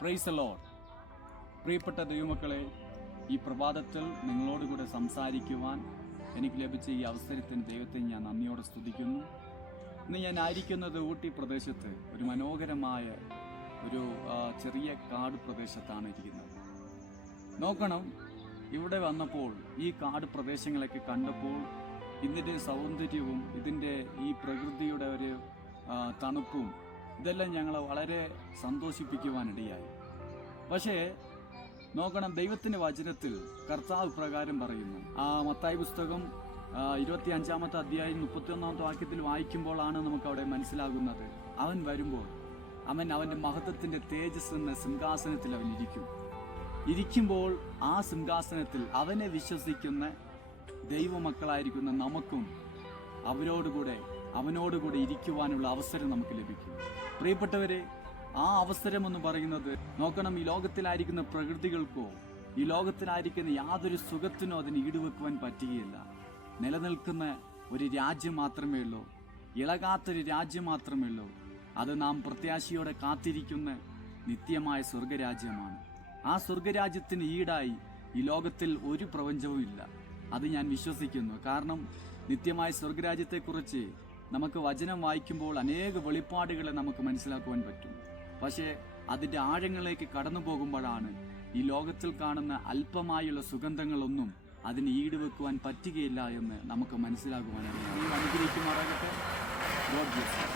Praise the Lord. പ്രിയപ്പെട്ട ദൈവമക്കളെ, ഈ പ്രഭാതത്തിൽ നിങ്ങളോടുകൂടെ സംസാരിക്കുവാൻ എനിക്ക് ലഭിച്ച ഈ അവസരത്തിന് ദൈവത്തെ ഞാൻ നന്ദിയോടെ സ്തുതിക്കുന്നു. ഇന്ന് ഞാൻ ആയിരിക്കുന്നത് ഊട്ടി പ്രദേശത്ത് ഒരു മനോഹരമായ ഒരു ചെറിയ കാട് പ്രദേശത്താണ് ഇരിക്കുന്നത്. നോക്കണം, ഇവിടെ വന്നപ്പോൾ ഈ കാട് പ്രദേശങ്ങളൊക്കെ കണ്ടപ്പോൾ ഇതിൻ്റെ സൗന്ദര്യവും ഇതിൻ്റെ ഈ പ്രകൃതിയുടെ ഒരു തണുപ്പും ഇതെല്ലാം ഞങ്ങളെ വളരെ സന്തോഷിപ്പിക്കുവാനിടയായി. പക്ഷേ നോക്കണം, ദൈവത്തിൻ്റെ വചനത്തിൽ കർത്താവ് പ്രകാരം പറയുന്നു. മത്തായി പുസ്തകം 25-ാമത്തെ അധ്യായം 31-ാമത്തെ വാക്യത്തിൽ വായിക്കുമ്പോഴാണ് നമുക്കവിടെ മനസ്സിലാകുന്നത്, അവൻ വരുമ്പോൾ അവൻ്റെ മഹത്വത്തിൻ്റെ തേജസ് എന്ന സിംഹാസനത്തിൽ അവൻ ഇരിക്കുമ്പോൾ ആ സിംഹാസനത്തിൽ അവനെ വിശ്വസിക്കുന്ന ദൈവമക്കളായിരിക്കുന്ന നമുക്കും അവനോടുകൂടെ ഇരിക്കുവാനുള്ള അവസരം നമുക്ക് ലഭിക്കും. പ്രിയപ്പെട്ടവരെ, ആ അവസരം എന്ന് പറയുന്നത് നോക്കണം, ഈ ലോകത്തിലായിരിക്കുന്ന പ്രകൃതികൾക്കോ ഈ ലോകത്തിലായിരിക്കുന്ന യാതൊരു സുഖത്തിനോ അതിന് ഈടുവെക്കുവാൻ പറ്റുകയില്ല. നിലനിൽക്കുന്ന ഒരു രാജ്യം മാത്രമേ ഉള്ളൂ, ഇളകാത്തൊരു രാജ്യം മാത്രമേ ഉള്ളൂ. അത് നാം പ്രത്യാശയോടെ കാത്തിരിക്കുന്ന നിത്യമായ സ്വർഗരാജ്യമാണ്. ആ സ്വർഗരാജ്യത്തിന് ഈടായി ഈ ലോകത്തിൽ ഒരു പ്രപഞ്ചവും ഇല്ല. അത് ഞാൻ വിശ്വസിക്കുന്നു. കാരണം നിത്യമായ സ്വർഗരാജ്യത്തെക്കുറിച്ച് നമുക്ക് വചനം വായിക്കുമ്പോൾ അനേക വെളിപ്പാടുകളെ നമുക്ക് മനസ്സിലാക്കുവാൻ പറ്റും. പക്ഷേ അതിൻ്റെ ആഴങ്ങളിലേക്ക് കടന്നു പോകുമ്പോഴാണ് ഈ ലോകത്തിൽ കാണുന്ന അല്പമായുള്ള സുഗന്ധങ്ങളൊന്നും അതിന് ഈടുവെക്കുവാൻ പറ്റുകയില്ല എന്ന് നമുക്ക് മനസ്സിലാക്കുവാനാണ്. അനുഗ്രഹിക്കുമാറാകട്ടെ. God bless.